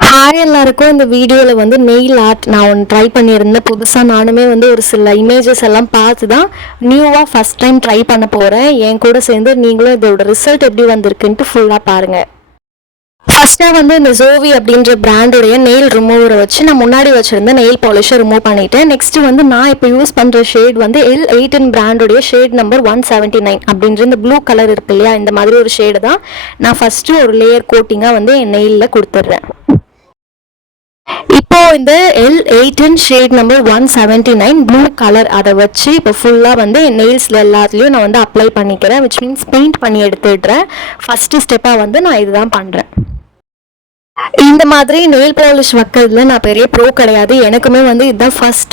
Hi எல்லாருக்கும். இந்த வீடியோவில் வந்து நெயில் ஆர்ட் நான் ஒன்று ட்ரை பண்ணியிருந்தேன். புதுசாக நானுமே வந்து ஒரு சில இமேஜஸ் எல்லாம் பார்த்து தான் நியூவாக ஃபஸ்ட் டைம் ட்ரை பண்ண போகிறேன். என் கூட சேர்ந்து நீங்களும் இதோட ரிசல்ட் எப்படி வந்திருக்குன்ட்டு ஃபுல்லாக பாருங்கள். ஃபஸ்ட்டாக வந்து இந்த ஜோவி அப்படின்ற பிராண்டுடைய நெயில் ரிமூவரை வச்சு நான் முன்னாடி வச்சுருந்த நெயில் பாலிஷை ரிமூவ் பண்ணிவிட்டேன். நெக்ஸ்ட்டு வந்து நான் இப்போ யூஸ் பண்ணுற ஷேட் வந்து L18 பிராண்டுடைய ஷேட் நம்பர் 179 அப்படின்ற இந்த ப்ளூ கலர் இருக்கு இல்லையா, இந்த மாதிரி ஒரு ஷேடு தான் நான் ஃபஸ்ட்டு ஒரு லேயர் கோட்டிங்காக வந்து என் நெயிலில் கொடுத்துட்றேன். இப்போ இந்த L18 shade number 179 blue colour அதை வச்சு இப்போ ஃபுல்லாக வந்து என் நெயில்ஸில் எல்லாத்துலேயும் நான் வந்து அப்ளை பண்ணிக்கிறேன். விச் மீன்ஸ் பெயிண்ட் பண்ணி எடுத்துடுறேன். ஃபஸ்ட்டு ஸ்டெப்பாக வந்து நான் இதுதான் பண்ணுறேன். இந்த மாதிரி நெயில் பாலிஷ் வைக்கிறதுல நான் பெரிய ப்ரோ கிடையாது. எனக்குமே வந்து இதுதான் ஃபஸ்ட்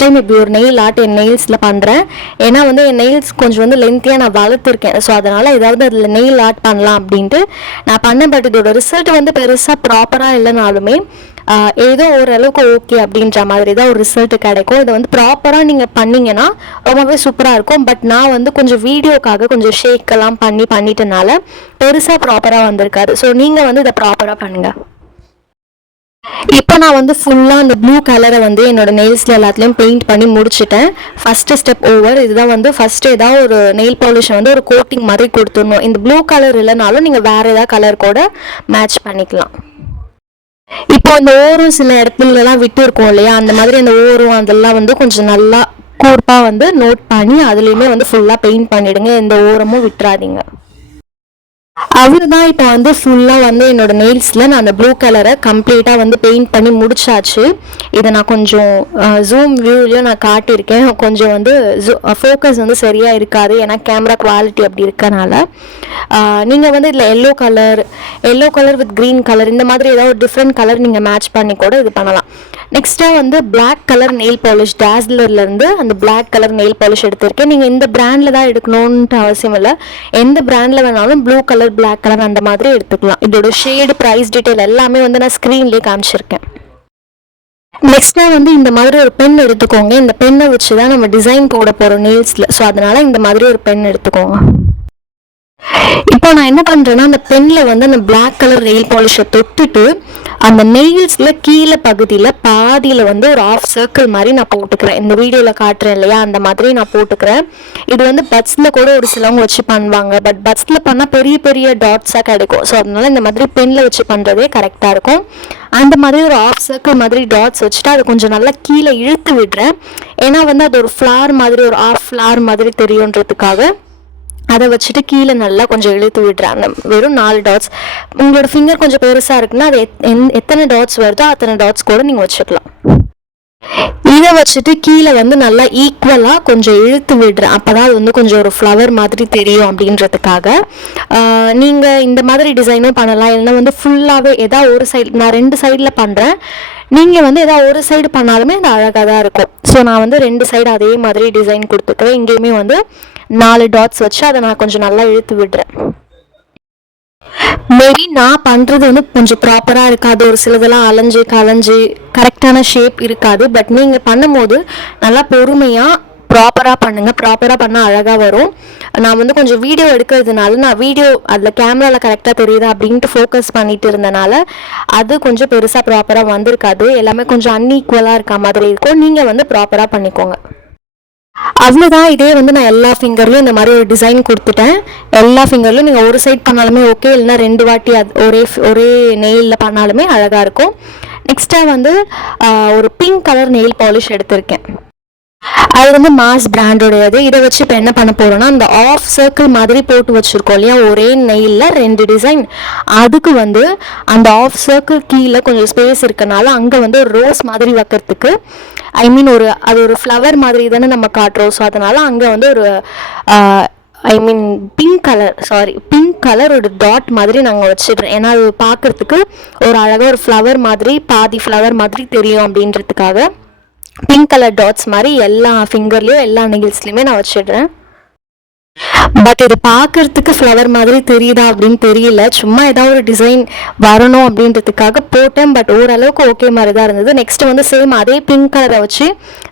டைம் இப்படி ஒரு நெயில் ஆர்ட் என் நெயில்ஸில் பண்ணுறேன். ஏன்னா வந்து என் நெயில்ஸ் கொஞ்சம் வந்து லென்த்தியாக நான் வளர்த்துருக்கேன். ஸோ அதனால் ஏதாவது அதில் நெயில் ஆர்ட் பண்ணலாம் அப்படின்ட்டு நான் பண்ணேன். பட் இதோட ரிசல்ட் வந்து பெருசாக ப்ராப்பராக இல்லைனாலுமே ஏதோ ஓரளவுக்கு ஓகே அப்படின்ற மாதிரி தான் ஒரு ரிசல்ட் கிடைக்கும். இதை வந்து ப்ராப்பராக நீங்கள் பண்ணிங்கன்னா ரொம்பவே சூப்பராக இருக்கும். பட் நான் வந்து கொஞ்சம் வீடியோக்காக கொஞ்சம் ஷேக்கெல்லாம் பண்ணிட்டனால பெருசாக ப்ராப்பராக வந்திருக்காது. ஸோ நீங்கள் வந்து இதை ப்ராப்பராக பண்ணுங்கள். இப்போ நான் வந்து ஃபுல்லாக அந்த ப்ளூ கலரை வந்து என்னோட நெயில்ஸில் எல்லாத்துலேயும் பெயிண்ட் பண்ணி முடிச்சுட்டேன். First step over. இதுதான் வந்து ஃபஸ்ட்டு ஏதாவது ஒரு நெயில் பாலிஷை வந்து ஒரு கோட்டிங் மாதிரி கொடுத்துடணும். இந்த ப்ளூ கலர் இல்லைனாலும் நீங்கள் வேறு ஏதாவது கலர் கூட மேட்ச் பண்ணிக்கலாம். இப்போ இந்த ஓரம் சில இடத்துலலாம் விட்டு இருக்கும் இல்லையா, அந்த மாதிரி அந்த ஓரம் அதெல்லாம் வந்து கொஞ்சம் நல்லா கூர்ப்பாக வந்து நோட் பண்ணி அதுலேயுமே வந்து ஃபுல்லாக பெயிண்ட் பண்ணிவிடுங்க. எந்த ஓரமும் விட்டுறாதீங்க. அவ்வளோதான். இப்போ வந்து ஃபுல்லாக வந்து என்னோட நெயில்ஸில் நான் அந்த ப்ளூ கலரை கம்ப்ளீட்டாக வந்து பெயிண்ட் பண்ணி முடிச்சாச்சு. இதை நான் கொஞ்சம் ஜூம் வியூலையும் நான் காட்டியிருக்கேன். கொஞ்சம் வந்து ஃபோக்கஸ் வந்து சரியாக இருக்காது, ஏன்னா கேமரா குவாலிட்டி அப்படி இருக்கனால. நீங்கள் வந்து இதில் yellow colour with green colour இந்த மாதிரி ஏதாவது ஒரு டிஃப்ரெண்ட் கலர் நீங்கள் மேட்ச் பண்ணி கூட இது பண்ணலாம். நெக்ஸ்ட்டாக வந்து பிளாக் கலர் நெயில் பாலிஷ் டேஸ்லர்லேருந்து அந்த பிளாக் கலர் நெயில் பாலிஷ் எடுத்திருக்கேன். நீங்கள் இந்த பிராண்டில் தான் எடுக்கணுன்ட்டு அவசியம் இல்லை. எந்த பிராண்டில் வேணாலும் ப்ளூ கலர் பிளாக் கலர் அந்த மாதிரி எடுத்துக்கலாம். இதோட ஷேடு ப்ரைஸ் டீட்டெயில் எல்லாமே வந்து நான் ஸ்க்ரீன்லேயே காமிச்சிருக்கேன். நெக்ஸ்ட்டாக வந்து இந்த மாதிரி ஒரு பென் எடுத்துக்கோங்க. இந்த பென்னை வச்சு தான் நம்ம டிசைன் போட போகிறோம் நெயில்ஸில். ஸோ அதனால் இந்த மாதிரி ஒரு பென் எடுத்துக்கோங்க. இப்போ நான் என்ன பண்ணுறேன்னா, அந்த பென்னில் வந்து அந்த பிளாக் கலர் நெயில் பாலிஷை தொட்டுட்டு அந்த நெயில்ஸில் கீழே பகுதியில் பாதியில் வந்து ஒரு ஆஃப் சர்க்கிள் மாதிரி நான் போட்டுக்கிறேன். இந்த வீடியோவில் காட்டுறேன் இல்லையா, அந்த மாதிரி நான் போட்டுக்கிறேன். இது வந்து பட்ஸில் கூட ஒரு சிலவங்க வச்சு பண்ணுவாங்க. பட் பட்ஸில் பண்ணால் பெரிய பெரிய டாட்ஸாக கிடைக்கும். ஸோ அதனால இந்த மாதிரி பென்னில் வச்சு பண்ணுறதே கரெக்டாக இருக்கும். அந்த மாதிரி ஒரு ஆஃப் சர்க்கிள் மாதிரி டாட்ஸ் வச்சுட்டு அதை கொஞ்சம் நல்லா கீழே இழுத்து விடுறேன். ஏன்னா வந்து அது ஒரு ஃப்ளார் மாதிரி, ஒரு ஆஃப் ஃப்ளார் மாதிரி தெரியுன்றதுக்காக அதை வச்சுட்டு கீழே நல்லா கொஞ்சம் இழுத்து விடுறாங்க. வெறும் 4 டாட்ஸ். உங்களோட ஃபிங்கர் கொஞ்சம் பெருசாக இருக்குன்னா அது எத்தனை டாட்ஸ் வருதோ அத்தனை டாட்ஸ் கூட நீங்கள் வச்சுக்கலாம். இதை வச்சுட்டு கீழே வந்து நல்லா ஈக்குவலாக கொஞ்சம் இழுத்து விடுறேன். அப்போ தான் அது வந்து கொஞ்சம் ஒரு ஃப்ளவர் மாதிரி தெரியும் அப்படின்றதுக்காக. நீங்கள் இந்த மாதிரி டிசைனும் பண்ணலாம். இல்லைன்னா வந்து ஃபுல்லாகவே ஏதாவது ஒரு சைடு, நான் 2 சைடில் பண்ணுறேன். நீங்கள் வந்து ஏதாவது ஒரு சைடு பண்ணாலுமே அது அழகாக தான் இருக்கும். ஸோ நான் வந்து 2 சைடு அதே மாதிரி டிசைன் கொடுத்துக்கிறேன். இங்கேயுமே வந்து 4 டாட்ஸ் வச்சு அதை நான் கொஞ்சம் நல்லா இழுத்து விடுறேன். மேபி நான் பண்ணுறது வந்து கொஞ்சம் ப்ராப்பராக இருக்காது. ஒரு சிலதெல்லாம் அலைஞ்சு கரெக்டான ஷேப் இருக்காது. பட் நீங்கள் பண்ணும்போது நல்லா பொறுமையாக ப்ராப்பராக பண்ணுங்கள். ப்ராப்பராக பண்ணால் அழகாக வரும். நான் வந்து கொஞ்சம் வீடியோ எடுக்கிறதுனால நான் வீடியோ அதில் கேமராவில் கரெக்டாக தெரியுதா அப்படின்ட்டு ஃபோக்கஸ் பண்ணிட்டு இருந்தனால அது கொஞ்சம் பெருசாக ப்ராப்பராக வந்திருக்காது. எல்லாமே கொஞ்சம் அன்ஈக்குவலாக இருக்க மாதிரி இருக்கும். நீங்கள் வந்து ப்ராப்பராக பண்ணிக்கோங்க. அவ்வளோதான். இதே வந்து நான் எல்லா ஃபிங்கர்லையும் இந்த மாதிரி ஒரு டிசைன் கொடுத்துட்டேன். எல்லா ஃபிங்கர்லையும் நீங்கள் ஒரு சைட் பண்ணாலுமே ஓகே, இல்லைனா 2 வாட்டி அது ஒரே நெயிலில் பண்ணாலுமே அழகாக இருக்கும். நெக்ஸ்ட்டாக வந்து ஒரு பிங்க் கலர் நெயில் பாலிஷ் எடுத்திருக்கேன். அது வந்து மாஸ் பிராண்டோடையது. இதை வச்சு இப்போ என்ன பண்ண போகிறோன்னா, அந்த ஆஃப் சர்க்கிள் மாதிரி போட்டு வச்சுருக்கோம் இல்லையா, ஒரே நெயிலில் 2 டிசைன். அதுக்கு வந்து அந்த ஆஃப் சர்க்கிள் கீழே கொஞ்சம் ஸ்பேஸ் இருக்கனால அங்கே வந்து ஒரு ரோஸ் மாதிரி வைக்கிறதுக்கு, அது ஒரு ஃப்ளவர் மாதிரி தானே நம்ம காட்டுறோம். ஸோ அதனால் அங்கே வந்து ஒரு பிங்க் கலர் ஒரு டாட் மாதிரி நாங்கள் வச்சிடுறேன். ஏன்னா அது பார்க்குறதுக்கு ஒரு அழகாக ஒரு ஃப்ளவர் மாதிரி, பாதி ஃப்ளவர் மாதிரி தெரியும் அப்படின்றதுக்காக பிங்க் கலர் டாட்ஸ் மாதிரி எல்லா ஃபிங்கர்லேயும் எல்லா நெயில்ஸ்லையுமே நான் வச்சிடுறேன். பட் இது பார்க்கறதுக்கு ஃப்ளவர் மாதிரி தெரியுதா அப்படின்னு தெரியல. சும்மா ஏதாவது ஒரு டிசைன் வரணும் அப்படின்றதுக்காக போட்டேன். பட் ஓரளவுக்கு ஓகே மாதிரி தான் இருந்தது. நெக்ஸ்ட் வந்து சேம் அதே பிங்க் கலரை வச்சு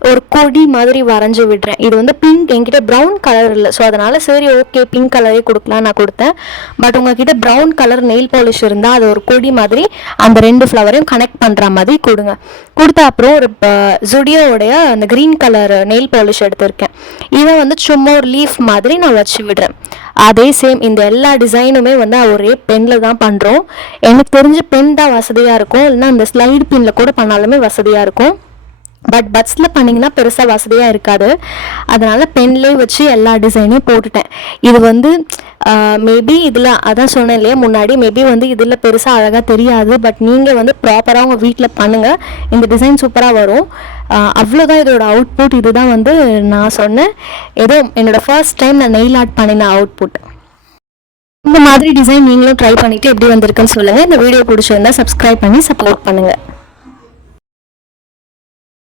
ஒரு கொடி மாதிரி வரைஞ்சி விடுறேன். இது வந்து பிங்க், என்கிட்ட ப்ரௌன் கலர் இல்லை. ஸோ அதனால சரி ஓகே பிங்க் கலரே கொடுக்கலாம் நான் கொடுத்தேன். பட் உங்ககிட்ட ப்ரௌன் கலர் நெயில் பாலிஷ் இருந்தால் அது ஒரு கொடி மாதிரி அந்த 2 ஃப்ளவரையும் கனெக்ட் பண்ணுற மாதிரி கொடுங்க. கொடுத்த அப்புறம் ஒரு ஜுடியோவுடைய அந்த க்ரீன் கலர் நெயில் பாலிஷ் எடுத்திருக்கேன். இதை வந்து சும்மா ஒரு லீஃப் மாதிரி நான் வச்சு விடுறேன். அதே சேம் இந்த எல்லா டிசைனுமே வந்து ஒரே பெனில் தான் பண்ணுறோம். எனக்கு தெரிஞ்ச பென் தான் வசதியாக இருக்கும், இல்லைன்னா அந்த ஸ்லைடு பின்னில் கூட பண்ணாலுமே வசதியாக இருக்கும். பட் பட்ஸில் பண்ணிங்கன்னா பெருசாக வசதியாக இருக்காது. அதனால் பென்லேயே வச்சு எல்லா டிசைனையும் போட்டுட்டேன். இது வந்து மேபி இதில் அதான் சொன்னேன் இல்லையா முன்னாடி, மேபி வந்து இதில் பெருசாக அழகாக தெரியாது. பட் நீங்கள் வந்து ப்ராப்பராக உங்கள் வீட்டில் பண்ணுங்கள், இந்த டிசைன் சூப்பராக வரும். அவ்வளோதான் இதோட அவுட்புட். இதுதான் வந்து நான் சொன்னேன் ஏதோ என்னோடய ஃபர்ஸ்ட் டைம் நான் நெயில் ஆர்ட் பண்ணின அவுட்புட். இந்த மாதிரி டிசைன் நீங்களும் ட்ரை பண்ணிவிட்டு எப்படி வந்திருக்குன்னு சொல்லுங்கள். இந்த வீடியோ பிடிச்சிருந்தா சப்ஸ்கிரைப் பண்ணி சப்போர்ட் பண்ணுங்கள்.